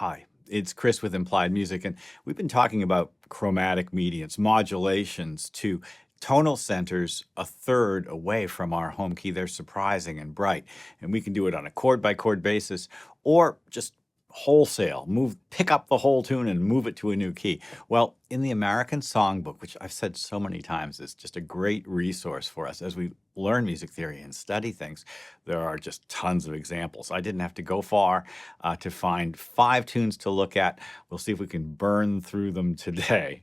Hi, it's Chris with Implied Music, and we've been talking about chromatic mediants, modulations to tonal centers a third away from our home key. They're surprising and bright, and we can do it on a chord by chord basis or just wholesale, pick up the whole tune and move it to a new key. Well, in the American Songbook, which I've said so many times is just a great resource for us as we learn music theory and study things, there are just tons of examples. I didn't have to go far to find 5 tunes to look at. We'll see if we can burn through them today.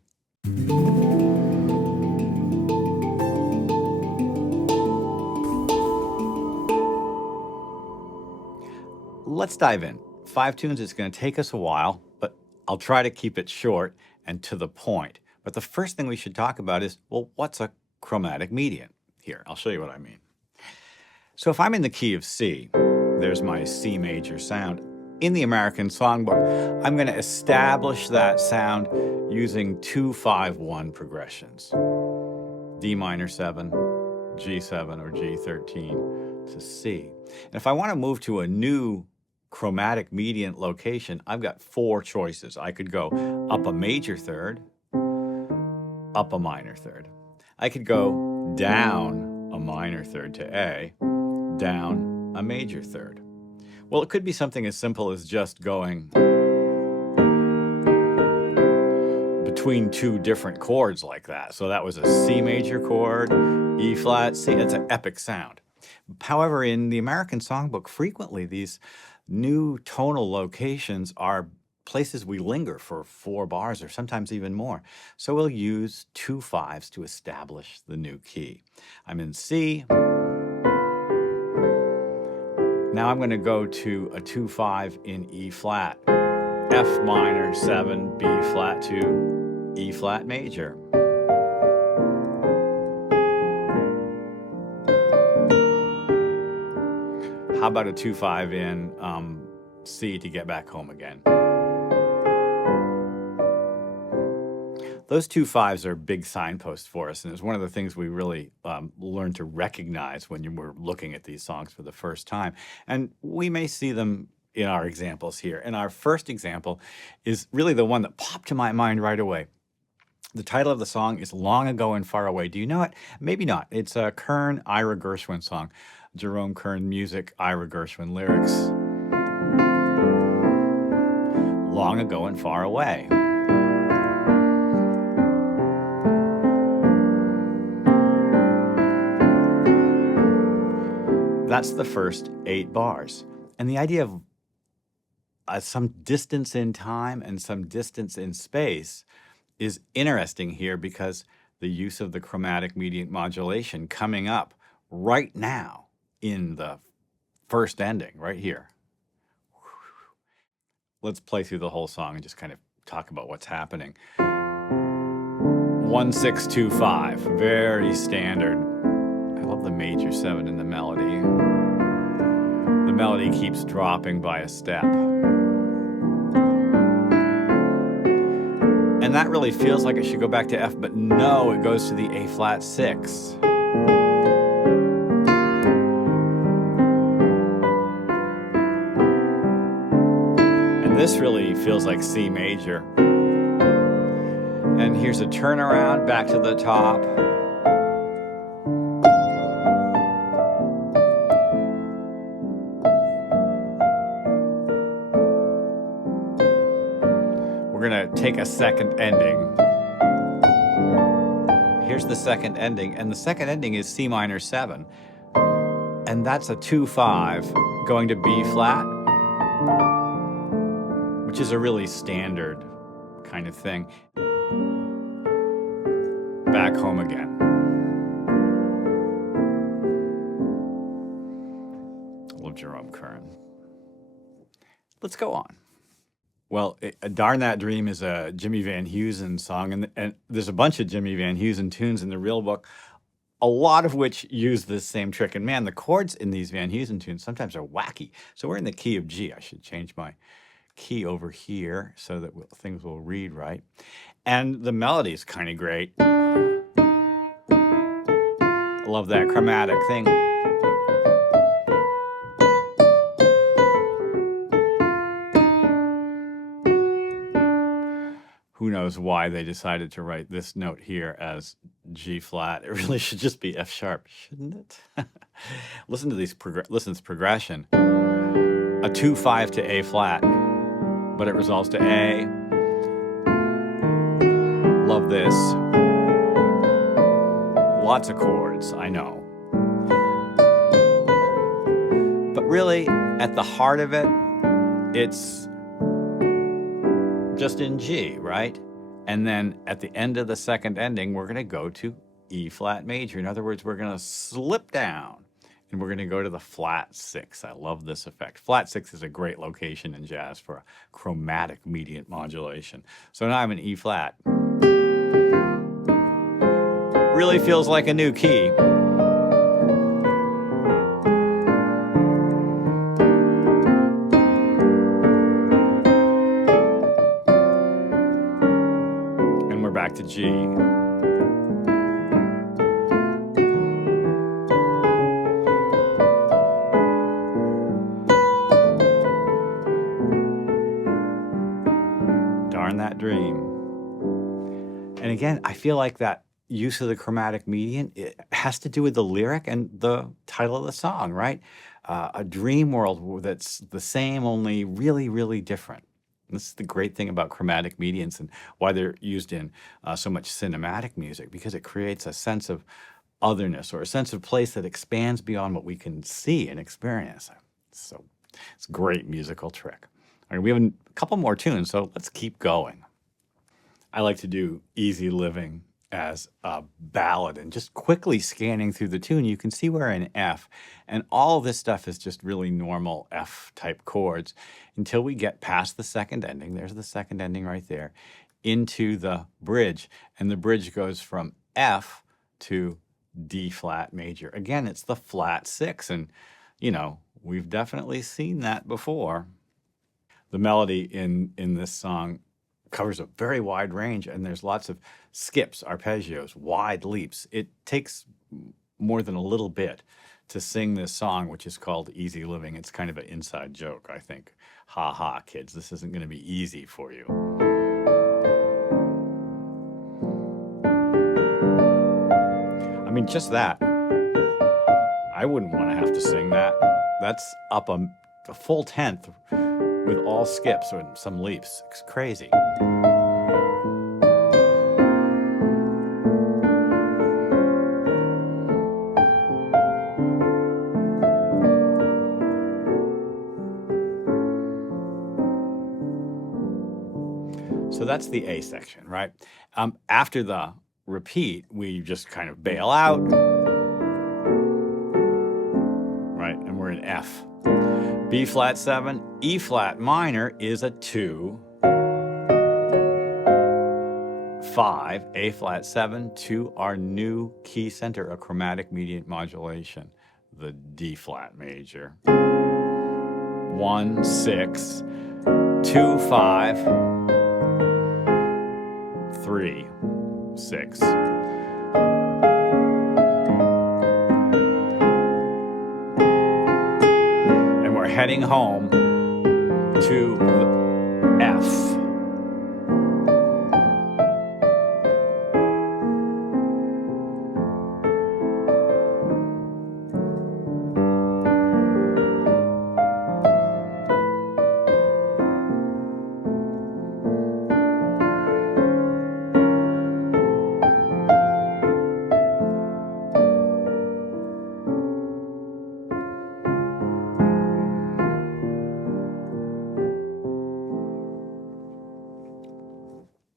Let's dive in. 5 tunes is going to take us a while, but I'll try to keep it short and to the point. But the first thing we should talk about is, well, what's a chromatic mediant? Here, I'll show you what I mean. So if I'm in the key of C, there's my C major sound. In the American Songbook, I'm going to establish that sound using 2-5-1 progressions. D minor 7, G7, or G13 to C. And if I want to move to a new chromatic mediant location, I've got 4 choices. I could go up a major third, up a minor third. I could go down a minor third to A, down a major third. Well, it could be something as simple as just going between 2 different chords like that. So that was a C major chord, E flat, C. That's an epic sound. However, in the American Songbook, frequently these new tonal locations are places we linger for 4 bars or sometimes even more. So we'll use 2 5s to establish the new key. I'm in C. Now I'm going to go to a 2-5 in E flat, F minor 7, B flat 2, E flat major. How about a 2-5 in C to get back home again? Those 2 5s are big signposts for us, and it's one of the things we really learn to recognize when we're looking at these songs for the first time. And we may see them in our examples here. And our first example is really the one that popped to my mind right away. The title of the song is Long Ago and Far Away. Do you know it? Maybe not. It's a Kern, Ira Gershwin song. Jerome Kern music, Ira Gershwin lyrics. Long ago and far away. That's the first 8 bars. And the idea of some distance in time and some distance in space is interesting here because the use of the chromatic mediant modulation coming up right now in the first ending, right here. Let's play through the whole song and just kind of talk about what's happening. 1 6 2 5, very standard. I love the major 7 in the melody. The melody keeps dropping by a step. And that really feels like it should go back to F, but no, it goes to the A flat 6. This really feels like C major. And here's a turnaround back to the top. We're going to take a second ending. Here's the second ending, and the second ending is C minor 7. And that's a 2-5 going to B flat, which is a really standard kind of thing. Back home again. I love Jerome Kern. Let's go on. Well, Darn That Dream is a Jimmy Van Heusen song, and there's a bunch of Jimmy Van Heusen tunes in the real book, a lot of which use this same trick. And man, the chords in these Van Heusen tunes sometimes are wacky. So we're in the key of G. I should change my key over here so that things will read right. And the melody is kind of great. I love that chromatic thing. Who knows why they decided to write this note here as G flat? It really should just be F sharp, shouldn't it? Listen to these listen to this progression. A 2-5 to A flat, but it resolves to A. Love this. Lots of chords, I know. But really, at the heart of it, it's just in G, right? And then at the end of the second ending, we're going to go to E flat major. In other words, we're going to slip down and we're going to go to the flat 6. I love this effect. Flat 6 is a great location in jazz for a chromatic mediant modulation. So now I'm in E flat. Really feels like a new key. And we're back to G. Darn that dream. And again, I feel like that use of the chromatic mediant, it has to do with the lyric and the title of the song, right? A dream world that's the same, only really, really different. This is the great thing about chromatic mediants and why they're used in so much cinematic music, because it creates a sense of otherness or a sense of place that expands beyond what we can see and experience. So it's a great musical trick. All right, we have a couple more tunes, so let's keep going. I like to do Easy Living as a ballad, and just quickly scanning through the tune, you can see we're in F, and all this stuff is just really normal F type chords until we get past the second ending. There's the second ending right there, into the bridge, and the bridge goes from F to D flat major. Again, it's the flat 6, and you know, we've definitely seen that before. The melody in this song covers a very wide range, and there's lots of skips, arpeggios, wide leaps. It takes more than a little bit to sing this song, which is called Easy Living. It's kind of an inside joke, I think. Ha ha, kids, this isn't going to be easy for you. I mean, just that. I wouldn't want to have to sing that. That's up a full tenth with all skips or some leaps. It's crazy. So that's the A section, right? After the repeat, we just kind of bail out, right? And we're in F. B flat 7, E flat minor is a 2, 5, A flat 7 to our new key center, a chromatic mediant modulation, the D flat major. 1, 6, 2, 5, 3, 6. Heading home to F.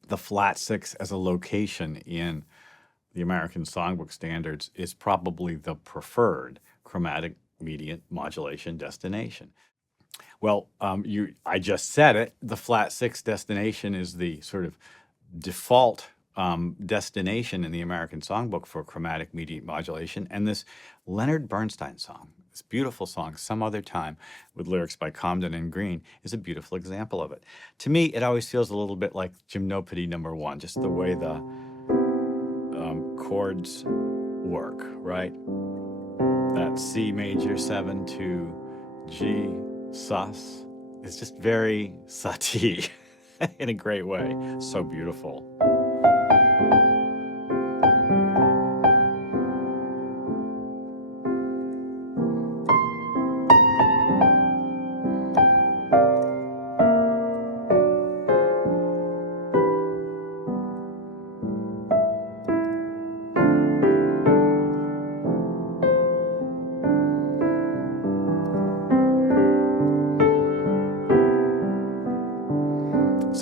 The flat 6 as a location in the American Songbook standards is probably the preferred chromatic mediant modulation destination. Well, I just said it, the flat 6 destination is the sort of default destination in the American Songbook for chromatic mediant modulation, and this Leonard Bernstein song, this beautiful song, Some Other Time, with lyrics by Comden and Green, is a beautiful example of it. To me, it always feels a little bit like Gymnopédie No. 1, just the way the chords work, right? That C major 7 to G sus is just very Satie. in a great way. So beautiful.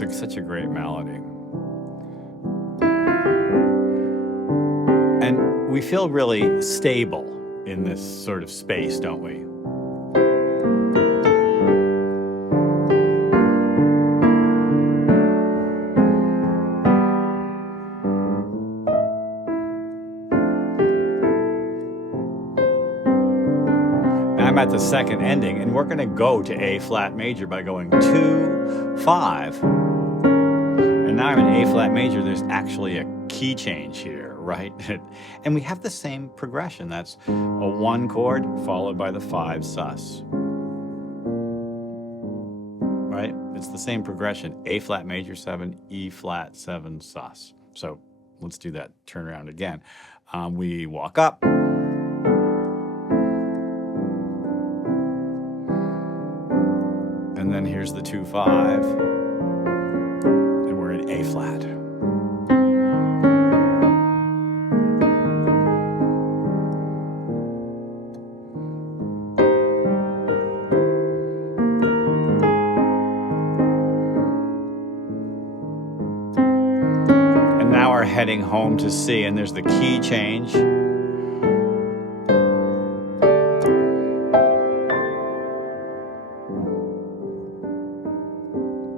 It's such a great melody. And we feel really stable in this sort of space, don't we? Now I'm at the second ending, and we're going to go to A flat major by going 2, 5. And now I'm in A flat major. There's actually a key change here, right? And we have the same progression. That's a 1 chord followed by the 5 sus. Right? It's the same progression. A flat major 7, E flat 7 sus. So let's do that. Turn around again. We walk up. And then here's the 2, 5. And we're in A flat. And now we're heading home to C, and there's the key change.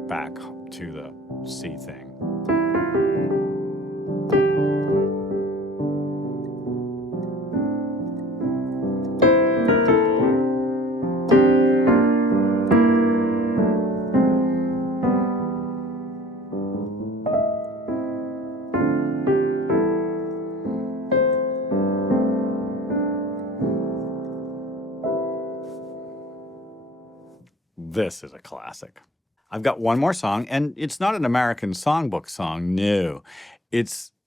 Back to the C thing. This is a classic. I've got one more song, and it's not an American Songbook song, no.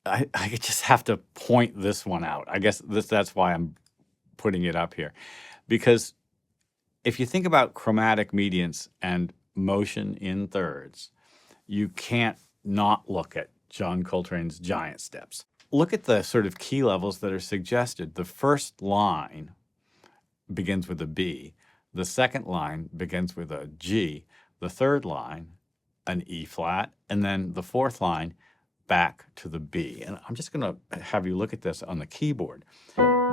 I just have to point this one out. I guess that's why I'm putting it up here. Because if you think about chromatic mediants and motion in thirds, you can't not look at John Coltrane's Giant Steps. Look at the sort of key levels that are suggested. The first line begins with a B. The second line begins with a G. The third line, an E flat, and then the fourth line, back to the B. And I'm just going to have you look at this on the keyboard.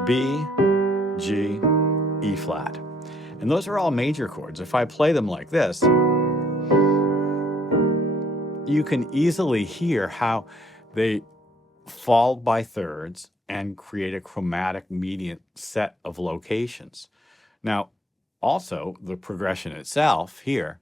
B, G, E flat. And those are all major chords. If I play them like this, you can easily hear how they fall by thirds and create a chromatic mediant set of locations. Now, also, the progression itself here,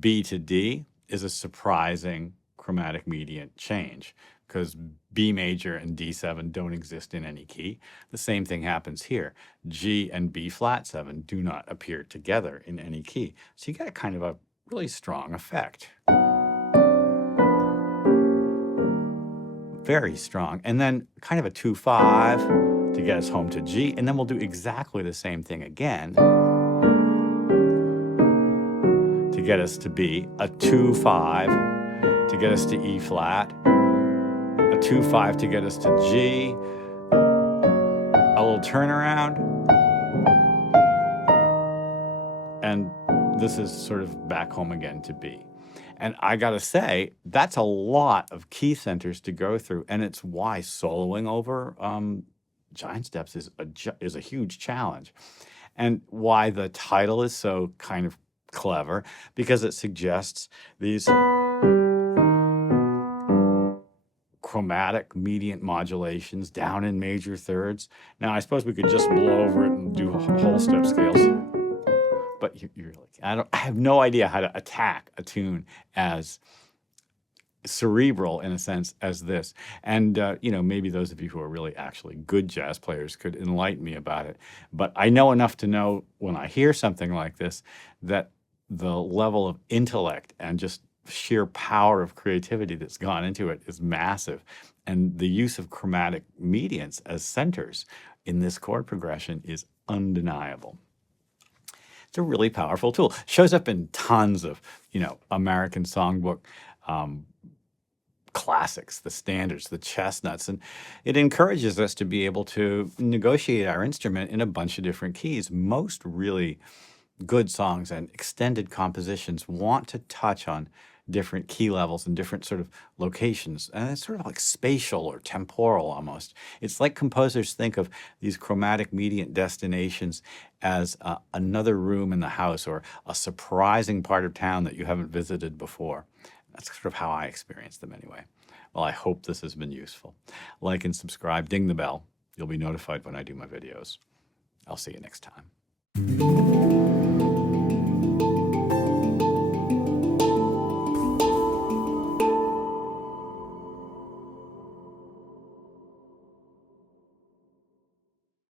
B to D, is a surprising chromatic mediant change because B major and D7 don't exist in any key. The same thing happens here. G and B flat 7 do not appear together in any key. So you get kind of a really strong effect. Very strong. And then kind of a 2-5 to get us home to G. And then we'll do exactly the same thing again to get us to B, a 2-5 to get us to E flat, a 2-5 to get us to G, a little turnaround, and this is sort of back home again to B. And I gotta say, that's a lot of key centers to go through, and it's why soloing over Giant Steps is a huge challenge, and why the title is so kind of clever, because it suggests these chromatic mediant modulations down in major thirds. Now, I suppose we could just blow over it and do whole step scales, but you're like, I have no idea how to attack a tune as cerebral in a sense as this. And maybe those of you who are really actually good jazz players could enlighten me about it. But I know enough to know when I hear something like this that the level of intellect and just sheer power of creativity that's gone into it is massive. And the use of chromatic mediants as centers in this chord progression is undeniable. It's a really powerful tool. Shows up in tons of, American songbook classics, the standards, the chestnuts, and it encourages us to be able to negotiate our instrument in a bunch of different keys. Most really good songs and extended compositions want to touch on different key levels and different sort of locations. And it's sort of like spatial or temporal almost. It's like composers think of these chromatic mediant destinations as another room in the house or a surprising part of town that you haven't visited before. That's sort of how I experience them anyway. Well, I hope this has been useful. Like and subscribe, ding the bell. You'll be notified when I do my videos. I'll see you next time.